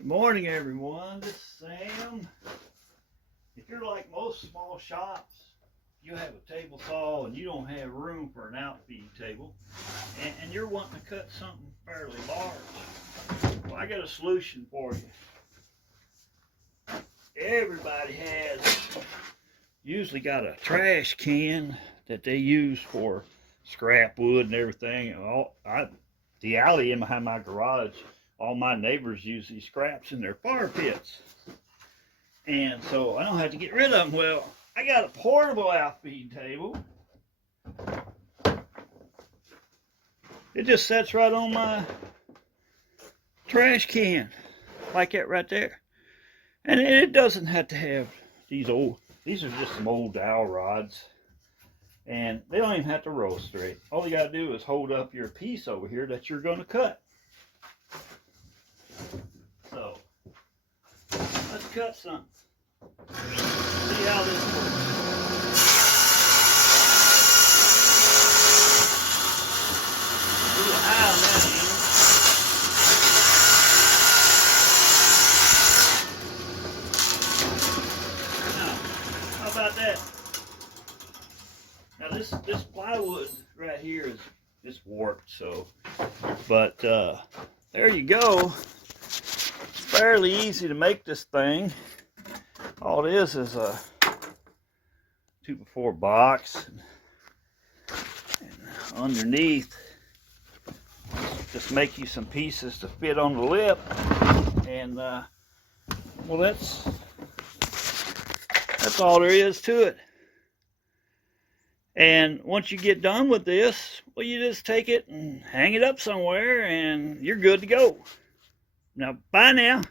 Good morning, everyone. This is Sam. If you're like most small shops, you have a table saw and you don't have room for an OutFeed table, and you're wanting to cut something fairly large, well, I got a solution for you. Everybody has usually got a trash can that they use for scrap wood and everything. The alley in behind my garage, all my neighbors use these scraps in their fire pits. And so I don't have to get rid of them. Well, I got a portable OutFeed table. It just sits right on my trash can, like that right there. And it doesn't have to have these are just some old dowel rods. And they don't even have to roll straight. All you gotta do is hold up your piece over here that you're gonna cut. So, let's cut something. See how this works. A little high on that end. Now, how about that? Now this plywood right here is just warped, so, but there you go. It's fairly easy to make this thing. All it is a 2x4 box, and underneath just make you some pieces to fit on the lip, and well, that's all there is to it. And once you get done with this, well, you just take it and hang it up somewhere and you're good to go. Now, bye now.